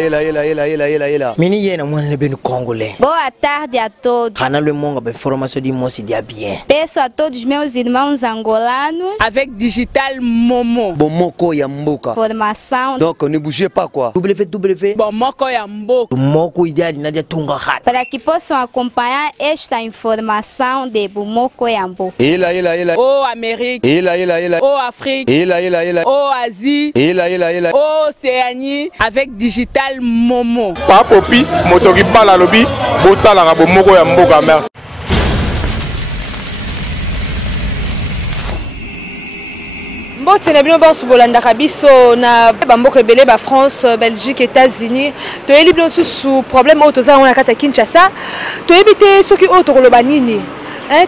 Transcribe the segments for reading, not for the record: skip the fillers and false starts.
Ela. Mini yena mwana bem congolais. Boa tarde a todos. Hana le monga be formação de moço dia bien. Peço a todos meus irmãos angolanos avec Digital Momo. Bomoko ya mboka. Formação. Donc ne bougez pas quoi. www. Bomoko ya mboka. Bomoko ideal nadia tunga hat. Para que possam acompanhar esta informação de Bomoko ya mboka. Ela. Oh Amérique. Ela. Oh Afrique. Ela. Oh Asie. Ela. Oh Océanie avec Digital Momo. Papopi, motoki bala lobi, botala ka bomoko ya mboka merci. Mbote na bino banso bolanda kabiso na bamboka ebele ba France, Belgique, États-Unis. Toyebi bino sous problème auto za on kata Kinshasa. Toyebi te soki auto koloba nini.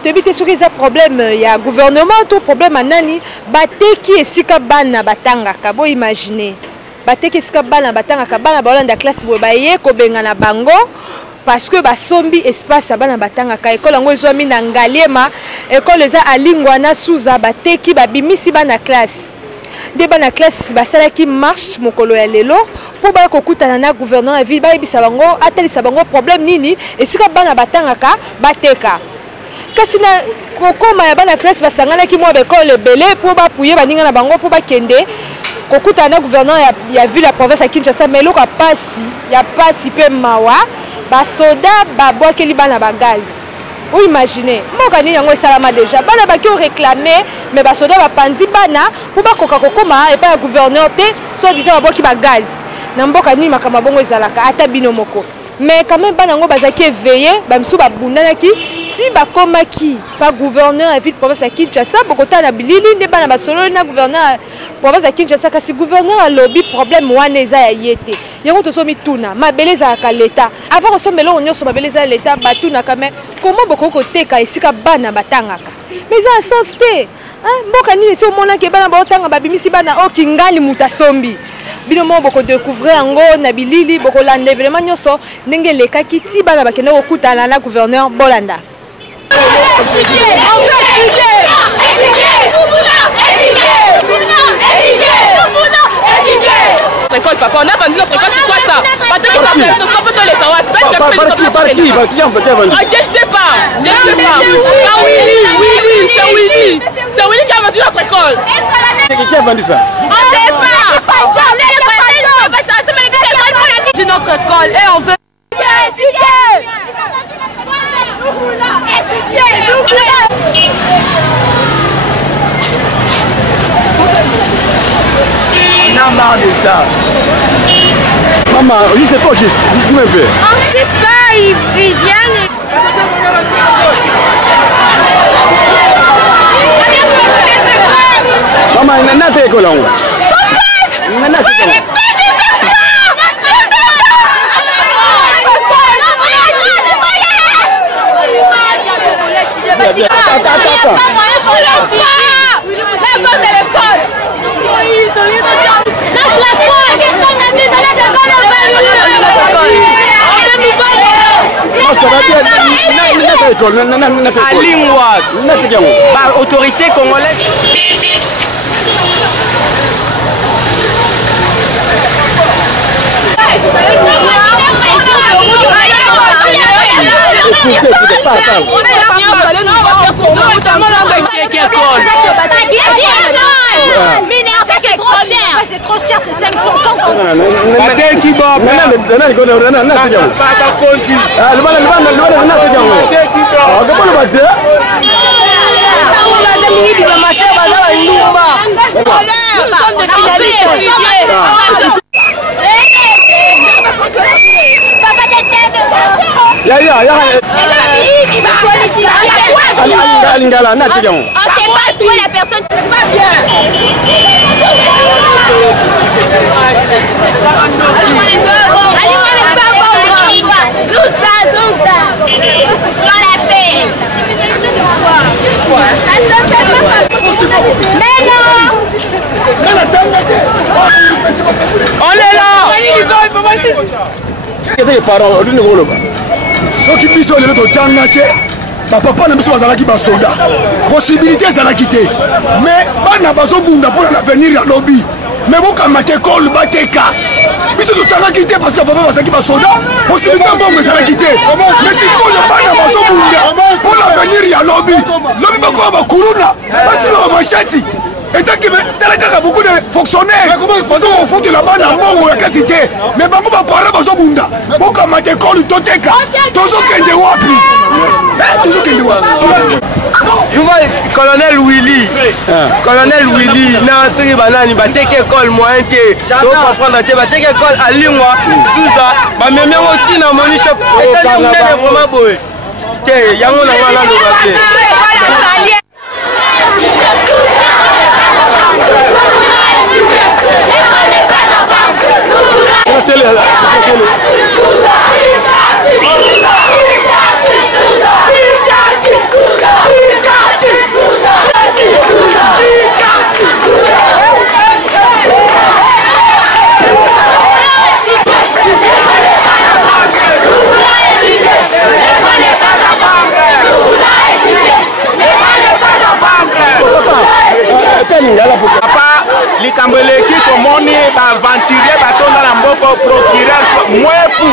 Toyebi te soki za problème ya gouvernement to problème anani bateki esika bana batanga ka bo imaginer. Bateki esika bana batanga ka bana bolanda classe boye baye ko benga na bango. Parce que basombi espace bana batanga ka école ngo ezwami na Ngaliema école za alingwana suza bateki babimisi bana classe de bana classe basalaki marche mokolo ya lelo po ba kokutana na gouverneur ya ville bayebisa bango atalisa bango problème nini esika bana batanga ka bateka kasi na kokoma ya bana classe basanganaki mwa école belé po bapuye baninga na bango po bakende kokutana na gouverneur ya ville ya province ya Kinshasa melo ka pasi ya pasi pe mawa ba soda ba boakeli bana ba gaz. Vous imaginez, mboka ni yango esalama déjà. Bana ba ki réclamer mais ba soda ba pandi bana pour ba koka kokoma et pas gouverneur te so disant ba boaki ba gaz. Na mboka ni makama bongo ezalaka ata bino moko. Mais quand même bana ngo bazaki éveillé, ba msu ba bundanaki si ba komaki pa gouverneur ville province ya Kinshasa bokota na bilili ne bana ba solo na gouverneur province ya Kinshasa kasi gouverneur a lobby problème wana eza ya yete. Yango to somi tuna mabeleza ka l'état avant osomelo onyoso mabeleza l'état batuna quand même comment bokoko teka esika bana batangaka mais ça sens te mboka nini si omona ke bana baotanga babimisi bana okingali mutasombi bino mo boko découvrir yango na bilili boko lande vraiment nyoso ndenge lekaki ti bana bakende kokutana na gouverneur Bolanda. École, papa, on a vendu notre école, c'est quoi ça? Pas de l'école, ce sera peut-être les carottes. Par qui? Je ne sais pas. Ah Willy, c'est Willy. C'est Willy qui a vendu notre école. Qui a vendu ça? On ne sait pas. C'est notre école et on veut étudier. Nous voulons étudier. On a marre de ça. Maman, juste pas juste, dis-moi un peu. On ne sait pas, ils viennent. Maman, il n'a pas école là. Il n'a pas école. Attends. Autorité congolaise. C'est trop cher, c'est 500. Lingala, on sait pas trouver la personne, c'est pas bien. Prends la paix. Mais non. On est là. soki biso lelo totanga te bapapa na biso bazalaki basoda possibilité ezalaki te mais bana bazobunda mpona l'avenir ya lobi mais bokama te ekole bateka biso totangaki te parce que papa bazalaki basoda possibilité mbongo ezalaki te mais sikoyo bana bazobunda mpo na avenir ya lobi bakoya bakuluna basila bamashati etaki tala kaka beaucoup de fonctionnaire bazokofutela bana mbongo ya kasi te mais bango bapara bazobunda bokama dekole toteka tozokende wapi tozokende wapi Je vois colonel Willy. Colonel Willy, non, c'est banani, bateke école moyen te. Tu comprendre te, bateke école à Lingwa, Souza, ba même aussi na money shop. Et t'as dit on vraiment boy. Te, yango na wana lo baté. Papa, les Cambodgiens qui tomoni aventurier batonda na mboko procureur mwepu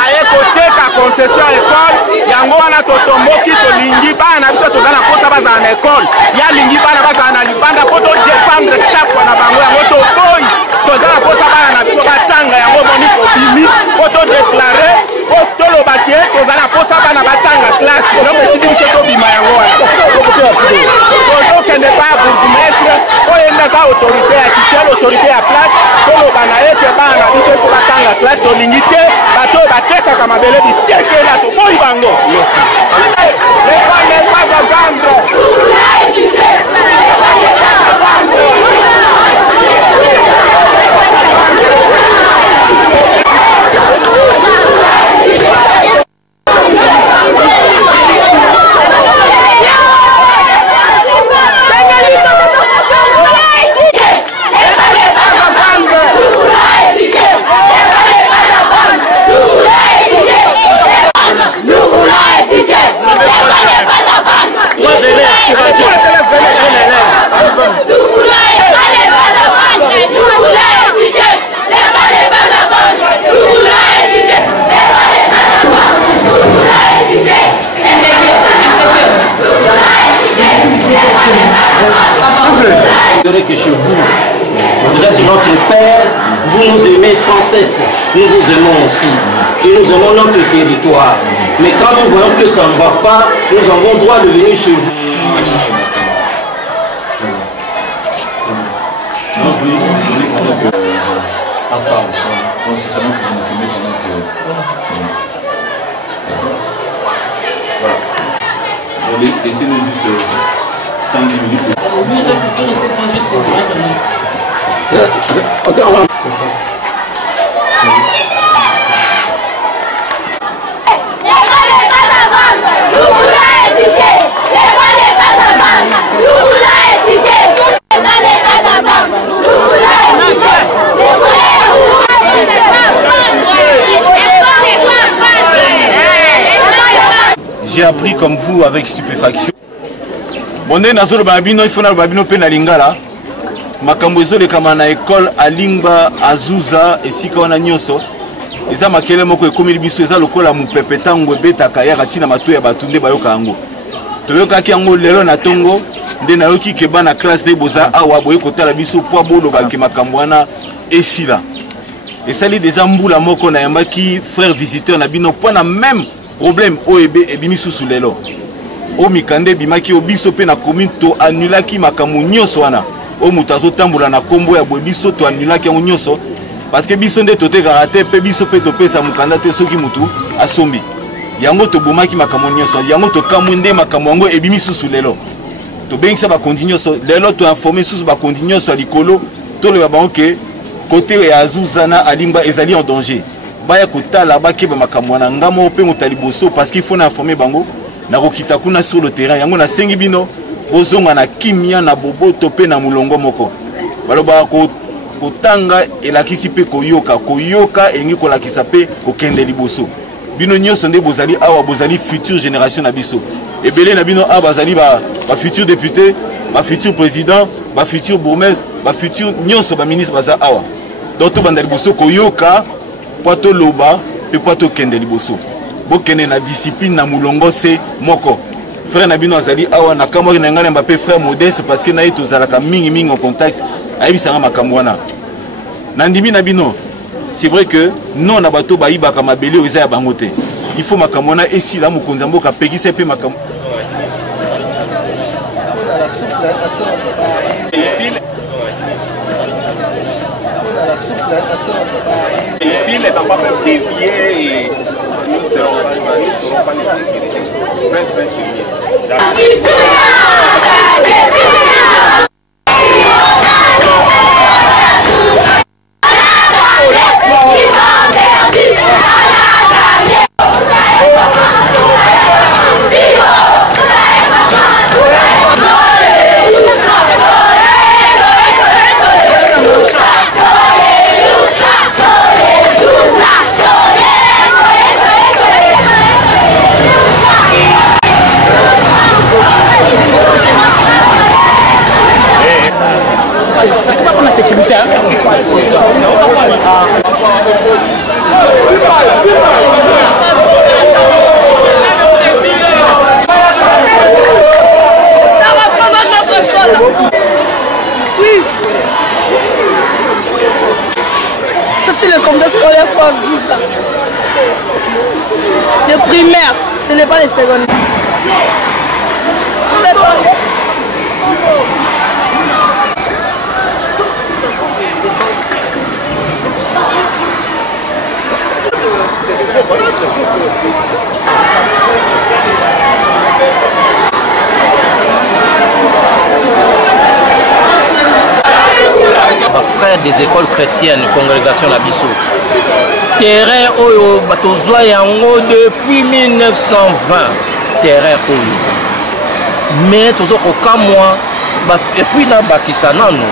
aye côté ka concession école yango wana totomboki tolingi bana biso tozana posa baza na école ya lingi bana baza na libanda po to défendre chaque fois na bango yango to boy tozana posa bana na biso batanga yango moni ko bimi po to déclarer po to lobaki tozana posa bana batanga classe donc etidi biso to bima yango wana to kende pa bourgmestre oyenda za autorité ya titelle autorité ya place tolobana ete bana biso ifo batanga classe tolingi te bato batekaka mabele bitekela toboyi bango l'école n'est pas à vendre. Que chez vous, vous êtes notre Père, vous nous aimez sans cesse, nous vous aimons aussi, et nous aimons notre territoire. Mais quand nous voyons que ça ne va pas, nous avons droit de venir chez vous. Non, je vous dis ensemble. Non, c'est seulement que vous nous filmez pendant que... Voilà. Laissez-nous juste 5-10 minutes. J'ai appris comme vous avec stupéfaction. Bonne nazolo babino il faut na babino pe na lingala. Makambo ezolekama na école alingba azuza esika wana nyoso. Eza makele moko ekomeli biso eza lokola mupepeta ngwe betaka ya katina matu ya batunde bayoka yango. Toyoka ki yango lelo na tongo nde na yoki keba na classe de boza awa boye kotala biso po bolo ba ke makambo wana esila. Esali déjà mbula moko na yambaki frère visiteur na bino po na même problème oebe ebimi susu lelo. O mikande bimaki obiso pe na commune to annulaki makambo nyonso wana. O mutazo tambola na kombo ya biso to annulaki yango nyonso parce que biso nde tote karate pe biso pe to pesa mukanda te soki mutu asombi. Yango to bomaki makambo nyonso yango to kamwende makambo yango ebimi susu lelo. To bengisa ba continue so lelo to informer susu ba continue so likolo to le ba ke côté ya azuzana alimba ezali en danger. Baya kotala bakeba makambo na ngamo pe mutaliboso parce qu'il faut informer bango na kokita kuna sur le terrain yango na sengi bino bozonga na kimia na boboto pe na mulongo moko baloba kotanga elakisi pe koyoka engi kolakisa pe kokende liboso bino nyonso nde bozali awa bozali future génération na biso ebele na bino awa bazali ba futur député ba futur président ba futur bourgmestre ba futur nyonso ba ministre baza awa donc to banda liboso koyoka po toloba pe po tokende liboso bokende na discipline na mulongo se moko frère na bino azali awa na kamwa na ngana Mbappé frère modeste parce que na ye tozalaka mingi en contact ayebisanga makambo wana na ndimi na bino c'est vrai que non na bato bayibaka mabele oyo eza ya bango te il faut makambo wana esila mokonzi mboka apekisa pe makambo Ici, les enfants peuvent dévier et nous ne serons pas les sécurités. Sécurité. Ça représente notre école. Oui. Ça c'est le complexe scolaire Fort Zouza. Le primaire, ce n'est pas le secondaire. Frères des écoles chrétiennes, congrégation Nabiso. Terrain oyo batozwa yango depuis 1920. Terrain oyo. Mais tozoko kamwa et puis na bakisa nano.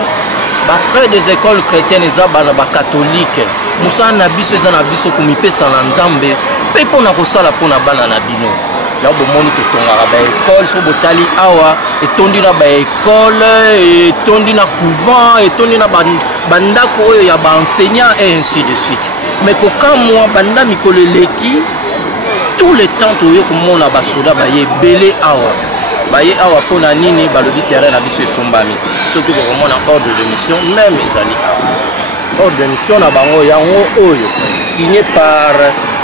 Ba frères des écoles chrétiennes eza bana ba catholique. Musa na biso eza na biso kumipesa na Nzambe. Pe pona kosala pona bana na bino. Là bomoni totongaka ba école so botali awa etondi na ba école etondi na couvent etondi na bandako oyo ya ba enseignants et ainsi de suite. Mais kokamwa banda mikolo leki tout le temps toyo komona ba soda ba ye belé awa. Ba ye awa pona nini balobi terrain na biso esombami. Surtout ko komona ordre de mission même ezali awa. Ordre de mission na bango yango oyo signé par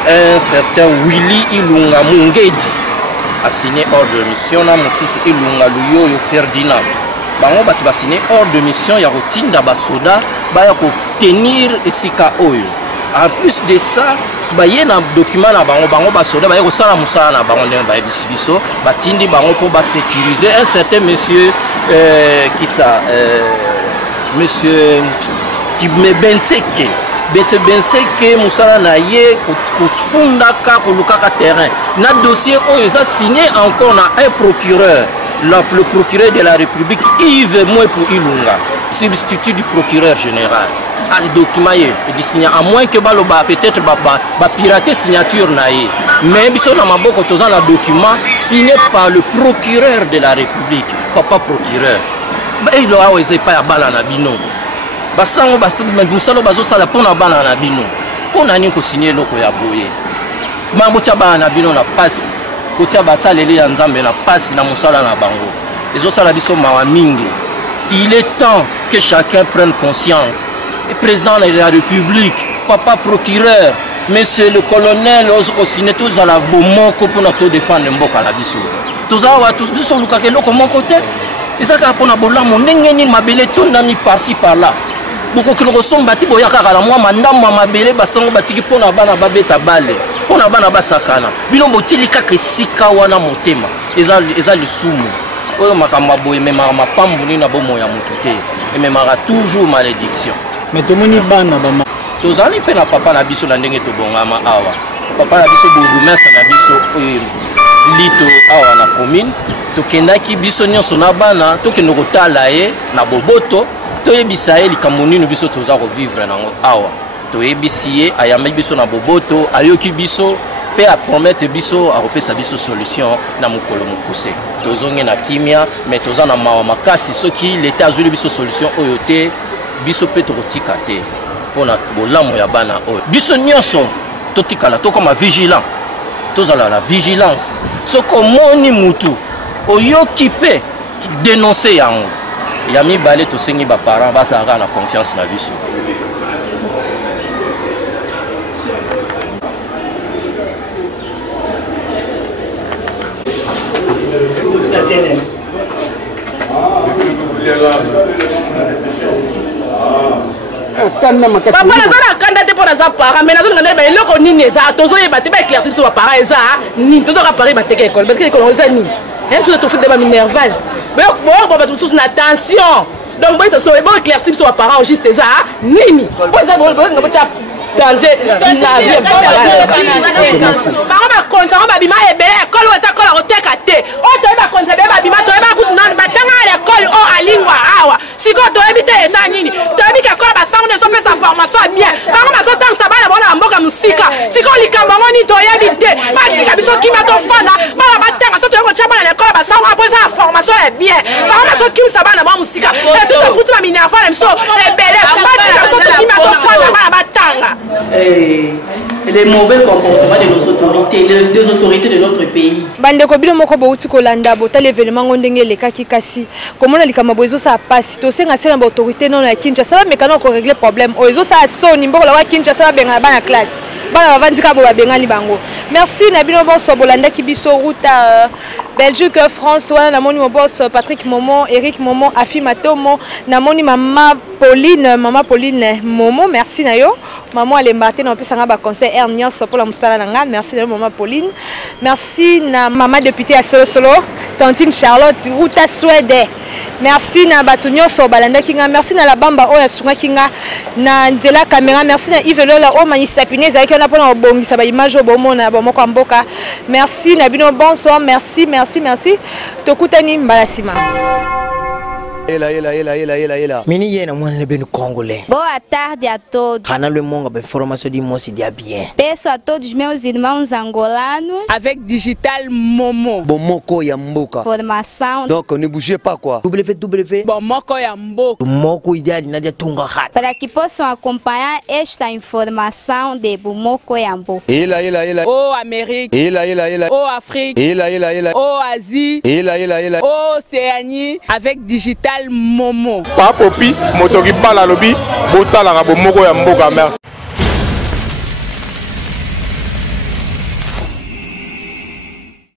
un certain Willy Ilunga Mungedi a signé ordre de mission na mususu Ilunga Luyoyo Ferdinand. Bango batu ba signé ordre de mission ya kotinda basoda baya ko tenir esika oyo. En plus de ça, baye na document na bango basoda baye ko sala musala na bango ndenge baye bisibiso batindi bango pour ba sécuriser un certain monsieur qui ça monsieur qui me benseke Benseke musala na ye kufundaka kolukaka terrain na dossier oyo ça signé encore na un procureur le procureur de la République Yves Mouepou Ilunga substitut du procureur général a document ye di signer à moins que baloba peut-être ba pirater signature na ye mais biso na maboko toza na document signé par le procureur de la République papa procureur ba ilo awo ezai pa ya bala na bino basango basalo bazosala pona bana na bino pona nini ko signer loko ya boye mambo tia bana na bino na pasi ko tia basaleli ya Nzambe na pasi na musala na bango ezosala biso mawa mingi. Il est temps que chacun prenne conscience. Le président de la République, papa procureur, monsieur le colonel aussi tous à la bomoko pour nous défendre mboka la biso tous awa tous biso lukaka loko mon côté ezaka pona bolamo ndenge nini mabele tondami par-ci par-là. Beaucoup qui ressemble bati boyaka kala moi mandamo mabele basango batiki pona bana babeta bale pona bana basakana bino botili kaka sika wana motema eza le sumu oyo makamba boye memaka mapambu ni na bomo ya mutu te ememaka toujours malédiction. Mais tomoni bana bama tozali pe na papa na biso na ndenge tobongama awa papa na biso bourgmestre na biso oyo lito awa na commune tokendaki biso nyonso na bana tokende kotala ye na boboto toyebisa ye likambo nini biso toza kovivre nango awa toyebisi ye ayambi biso na boboto ayoki biso pe apromettre biso akopesa biso solution na mokolo mokuse tozonge na kimia mais toza na mawa makasi soki leta azuli biso solution oyo te biso pe tokotika te pona bolamu ya bana oyo biso nyonso totikala tokoma vigilant tozala la vigilance soko moni mutu oyoki pe dénoncer yango ya mibale tosengi baparent bazalaka na confiance na biso. papa naza na kanda te mpo naza para mais nazolingana yeba eloko nini eza tozoyeba te baéclairci biso bapara eza nini tozoka pare bateke ekole bateke ekole eza nini tuza tofide baminerval boyokoba bato mosusu na tension donc boyisa biso boéclairci biso bapara juste eza nini po eza bolinga botya danger na vie bango bakontra ngo babima ebele ekole oyo eza kola koteka te oyo toyeba kontra beye babima toyeba kutu nanu batanga ya lekole oyo alingwa awa sikoyo toyebi te eza nini toyebi ke ekola basango nde ezopesa formation ya bien bango bazotangisa bana bona na mboka mosika sikoyo likambo yango nini toyebi te batika biso kimia tofanda bana batanga so toyei kotya bana lekole basango apo eza na formation ya bien bango bazokimisa bana bona mosika esi tofuti baminervale biso ebele batika biso tokimia tofanda bana batanga. Les mauvais comportements de nos autorités, des autorités de notre pays. Bande ko bino moko bouti ko landa bota l'événement ngondenge lekaki kasi komona likama bozo sa passe to senga sena ba autorité non na Kinshasa ba mekano ko régler problème ozo sa soni mboko la wa Kinshasa ba benga bana classe bana bavandika bo ba benga libango. Merci na bino bonso bolanda ki biso route Belgique France wana na moni mo boss Patrick Momo Eric Momo Afi Matomo na moni mama Pauline Momo merci na yo maman Alembate na opesanga ba conseil nyonso pour la musala nanga merci na maman Pauline merci na maman députée à Solo tantine Charlotte Ruta Swede merci na batu nyonso balanda kinga merci na la bamba oya sunga kinga na nzela caméra merci na Yves Lola o manisa pineza yaki na pona obongisa ba image bomona ba moko mboka merci na bino bonso merci tokutani mbalasima. Mini yena mwana benu congolais. Boa tarde a todos. Hana le monga ba information di mosi dia bien. Peço a todos meus irmãos angolanos avec Digital Momo. Bomoko ya mboka. Formação. Donc ne bougez pas quoi. www. Bomoko ya mboka. Bomoko ideal na dia tunga hat. Para que possam acompanhar esta informação de Bomoko ya mboka. Oh Amérique. Oh Afrique. Oh Asie. Oh Océanie avec Digital Momo. Papopi, motoki bala lobi, botala ka bomoko ya mboka merci.